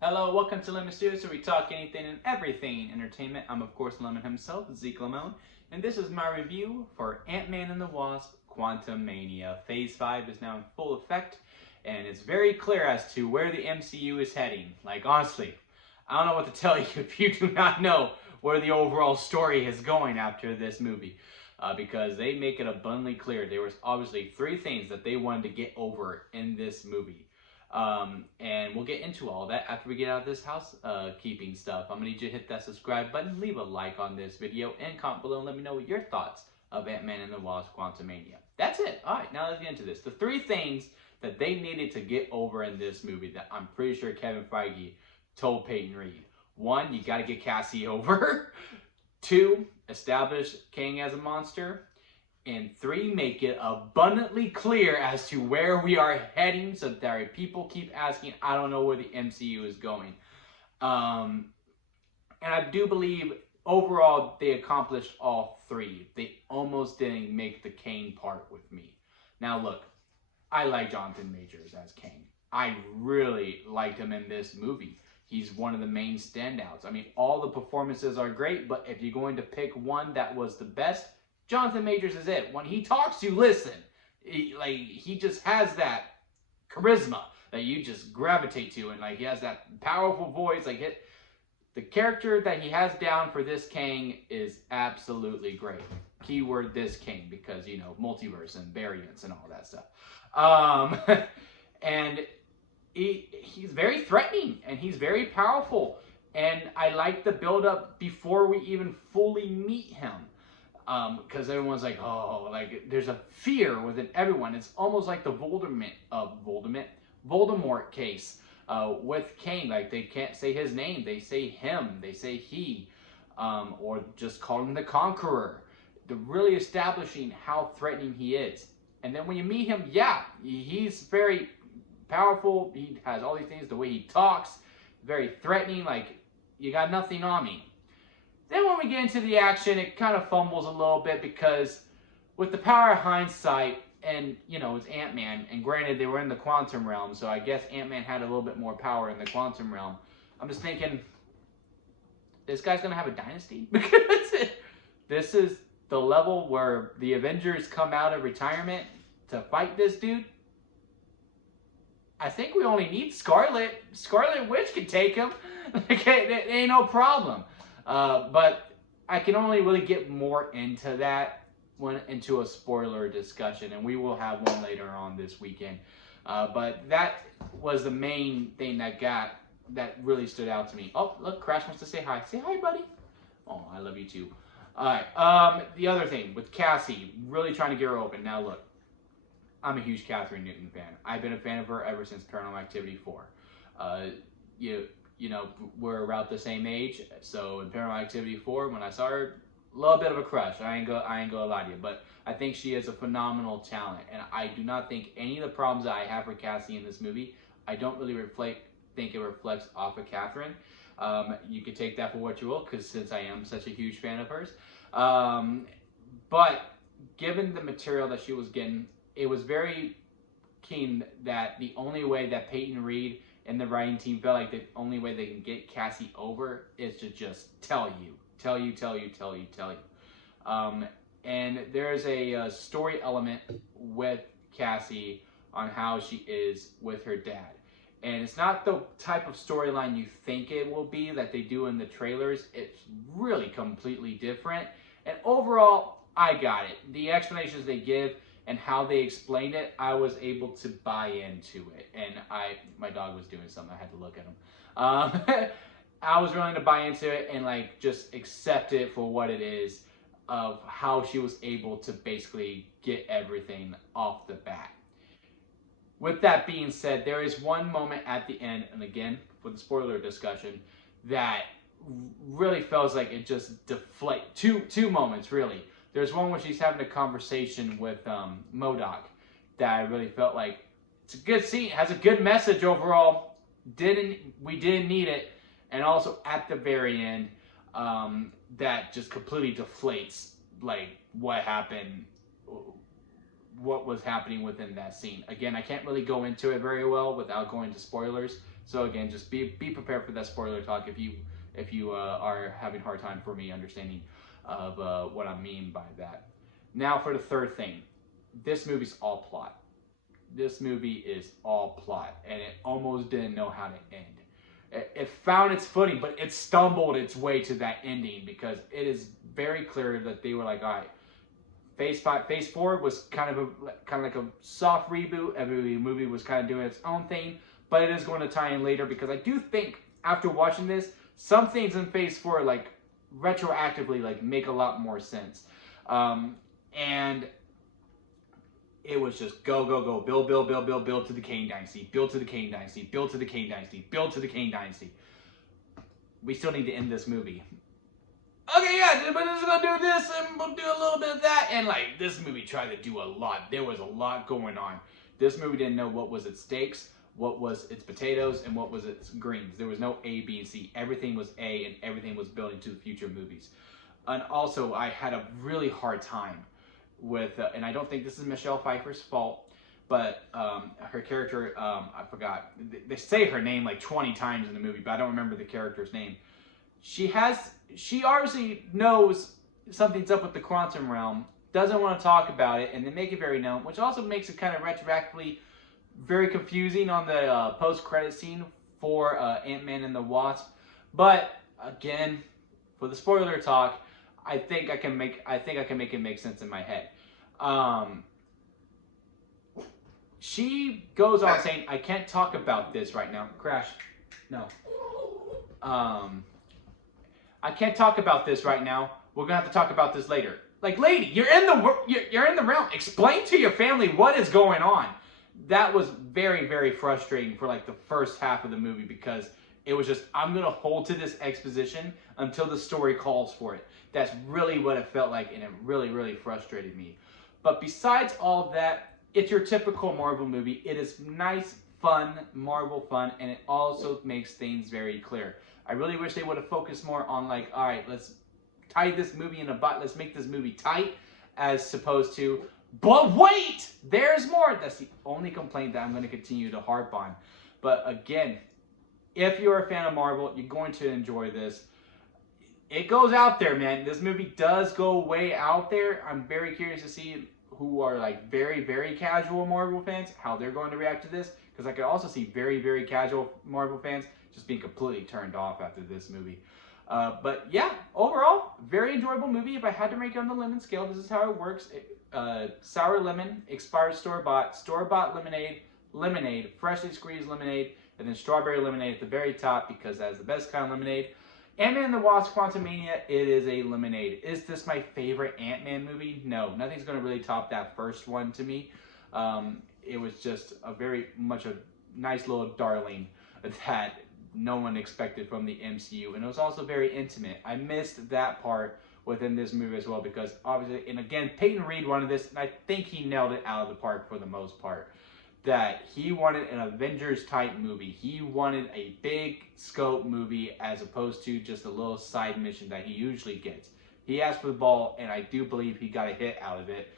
Hello, welcome to Lemon Studios, where we talk anything and everything entertainment. I'm, of course, Lemon himself, Zeke Lemon, and this is my review for Ant-Man and the Wasp Quantumania. Phase 5 is now in full effect, and it's very clear as to where the MCU is heading. Like, honestly, I don't know what to tell you if you do not know where the overall story is going after this movie. Because they make it abundantly clear there was obviously three things that they wanted to get over in this movie. And we'll get into all that after we get out of this housekeeping stuff. I'm gonna need you to hit that subscribe button, leave a like on this video, and comment below and let me know your thoughts of Ant-Man and the Wasp Quantumania. That's it. Alright, now let's get into this. The three things that they needed to get over in this movie that I'm pretty sure Kevin Feige told Peyton Reed. One, you gotta get Cassie over. Two, establish Kang as a monster. And three, make it abundantly clear as to where we are heading so that people keep asking, I don't know where the MCU is going. And I do believe overall they accomplished all three. They almost didn't make the Kang part with me. Now look, I like Jonathan Majors as Kang. I really liked him in this movie. He's one of the main standouts. I mean, all the performances are great, but if you're going to pick one that was the best, Jonathan Majors is it. When he talks, you listen. He just has that charisma that you just gravitate to, and he has that powerful voice. The character that he has down for this Kang is absolutely great. Keyword this Kang, because multiverse and variants and all that stuff. And he's very threatening and he's very powerful. And I like the build up before we even fully meet him. Because everyone's like, oh, there's a fear within everyone. It's almost like the Voldemort case with Kang. They can't say his name, they say him, they say he, or just call him the Conqueror. They're really establishing how threatening he is. And then when you meet him, yeah, he's very powerful. He has all these things. The way he talks, very threatening. You got nothing on me. Then when we get into the action, it kind of fumbles a little bit because with the power of hindsight, and it's Ant-Man, and granted they were in the quantum realm, so I guess Ant-Man had a little bit more power in the quantum realm. I'm just thinking, this guy's gonna have a dynasty? Because this is the level where the Avengers come out of retirement to fight this dude. I think we only need Scarlet. Scarlet Witch can take him. It ain't no problem. But I can only really get more into that into a spoiler discussion, and we will have one later on this weekend. But that was the main thing that really stood out to me. Oh, look, Crash wants to say hi. Say hi, buddy. Oh, I love you too. All right. The other thing with Cassie, really trying to get her open. Now, look, I'm a huge Catherine Newton fan. I've been a fan of her ever since Paranormal Activity 4. We're about the same age, so in Paranormal Activity 4, when I saw her, a little bit of a crush. I ain't gonna lie to you, but I think she is a phenomenal talent, and I do not think any of the problems that I have for Cassie in this movie, I don't really think it reflects off of Catherine. You could take that for what you will, because since I am such a huge fan of hers. But given the material that she was getting, it was very keen that the only way that Peyton Reed and the writing team felt like the only way they can get Cassie over is to just tell you. And there's a story element with Cassie on how she is with her dad. And it's not the type of storyline you think it will be that they do in the trailers. It's really completely different. And overall, I got it. The explanations they give and how they explained it, I was able to buy into it. And my dog was doing something, I had to look at him. I was willing to buy into it and just accept it for what it is, of how she was able to basically get everything off the bat. With that being said, there is one moment at the end, and again, for the spoiler discussion, that really feels like it just deflates. Two moments, really. There's one where she's having a conversation with MODOK that I really felt like it's a good scene, has a good message overall. We didn't need it, and also at the very end, that just completely deflates what happened, what was happening within that scene. Again, I can't really go into it very well without going to spoilers, So again, just be prepared for that spoiler talk if you are having a hard time for me understanding of what I mean by that. Now for the third thing, this movie's all plot. This movie is all plot, and it almost didn't know how to end. It found its footing, but it stumbled its way to that ending because it is very clear that they were like, all right, Phase 4 was kind of like a soft reboot. Every movie was kind of doing its own thing, but it is going to tie in later because I do think after watching this, some things in Phase 4 like retroactively like make a lot more sense. And it was just go, build to the Kane Dynasty, build to the Kane Dynasty, build to the Kane Dynasty, build to the Kane Dynasty. We still need to end this movie. Okay, yeah, but it's gonna do this and we'll do a little bit of that. And like, this movie tried to do a lot. There was a lot going on. This movie didn't know what was its steaks, what was its potatoes, and what was its greens. There was no A, B, and C. Everything was A, and everything was building to the future movies. And also, I had a really hard time with, and I don't think this is Michelle Pfeiffer's fault, but her character, I forgot. They say her name like 20 times in the movie, but I don't remember the character's name. She obviously knows something's up with the quantum realm, doesn't want to talk about it, and they make it very known, which also makes it kind of retroactively very confusing on the post-credit scene for Ant-Man and the Wasp. But again, for the spoiler talk, I think I can make it make sense in my head. She goes on saying, "I can't talk about this right now." Crash, no. I can't talk about this right now. We're gonna have to talk about this later. Like, lady, you're in the realm. Explain to your family what is going on. That was very, very frustrating for like the first half of the movie because it was just, I'm gonna hold to this exposition until the story calls for it. That's really what it felt like, and it really, really frustrated me. But besides all of that, it's your typical Marvel movie. It is nice, fun, Marvel fun, and it also makes things very clear. I really wish they would have focused more on like, all right, let's tie this movie in a button. Let's make this movie tight, as opposed to, but wait, there's more. That's the only complaint that I'm going to continue to harp on. But again, if you're a fan of Marvel, you're going to enjoy this. It goes out there, man. This movie does go way out there. I'm very curious to see who are like very, very casual Marvel fans, how they're going to react to this. Because I could also see very, very casual Marvel fans just being completely turned off after this movie. But yeah, overall, very enjoyable movie. If I had to rank it on the lemon scale, this is how it works. Sour lemon, expired store-bought lemonade, freshly squeezed lemonade, and then strawberry lemonade at the very top because that's the best kind of lemonade. Ant-Man and the Wasp Quantumania, it is a lemonade. Is this my favorite Ant-Man movie? No, nothing's going to really top that first one to me. It was just a very much a nice little darling that no one expected from the MCU, and it was also very intimate. I missed that part within this movie as well because obviously, and again, Peyton Reed wanted this, and I think he nailed it out of the park for the most part. That he wanted an Avengers type movie. He wanted a big scope movie as opposed to just a little side mission that he usually gets. He asked for the ball, and I do believe he got a hit out of it.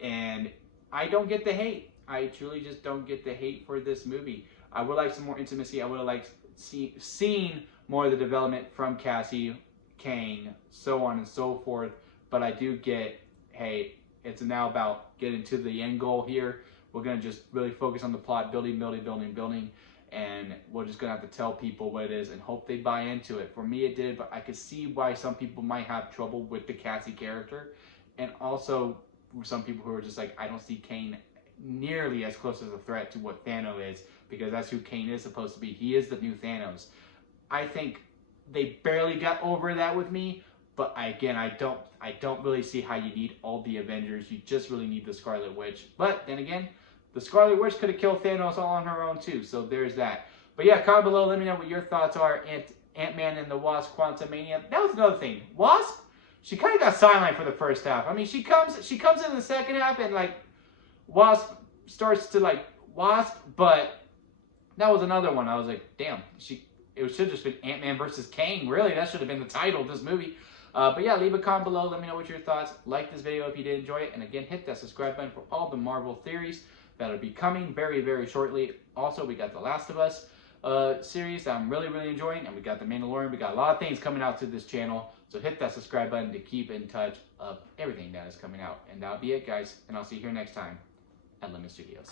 And I don't get the hate. I truly just don't get the hate for this movie. I would like some more intimacy. I would have liked seen more of the development from Cassie, Kang, so on and so forth. But I do get, hey, it's now about getting to the end goal here. We're going to just really focus on the plot, building, and we're just going to have to tell people what it is and hope they buy into it. For me, it did, but I could see why some people might have trouble with the Cassie character, and also some people who are just like, I don't see Kane nearly as close as a threat to what Thanos is, because that's who Kane is supposed to be. He is the new Thanos. I think they barely got over that with me, but I don't really see how you need all the Avengers. You just really need the Scarlet Witch. But then again, the Scarlet Witch could have killed Thanos all on her own too, so there's that. But yeah, comment below, let me know what your thoughts are. Ant-Man and the Wasp Quantumania. That was another thing. Wasp, she kind of got sidelined for the first half. I mean, she comes in the second half and like Wasp starts to like Wasp, but that was another one. I was like, damn, it should have just been Ant-Man versus Kang. Really, that should have been the title of this movie. But yeah, leave a comment below. Let me know what your thoughts. Like this video if you did enjoy it. And again, hit that subscribe button for all the Marvel theories that'll be coming very, very shortly. Also, we got The Last of Us series that I'm really, really enjoying. And we got The Mandalorian. We got a lot of things coming out to this channel. So hit that subscribe button to keep in touch of everything that is coming out. And that'll be it, guys. And I'll see you here next time at Lemon Studios.